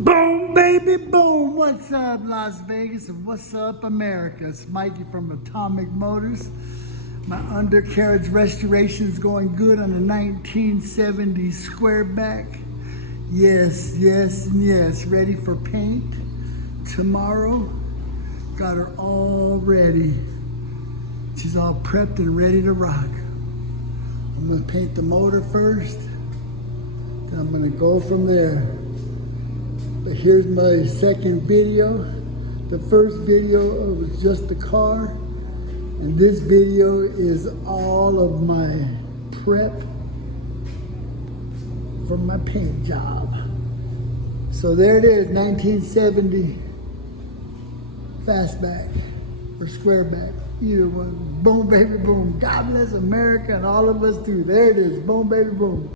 Boom, baby, boom. What's up, Las Vegas? And what's up, America? It's Mikey from Atomic Motors. My undercarriage restoration is going good on a 1970 squareback. Yes, yes, and yes. Ready for paint tomorrow. Got her all ready. She's all prepped and ready to rock. I'm gonna paint the motor first. Then I'm gonna go from there. But here's my second video. The first video was just the car. And this video is all of my prep for my paint job. So there it is, 1970 fastback or squareback. Either one. Boom, baby, boom. God bless America and all of us too. There it is. Boom, baby, boom.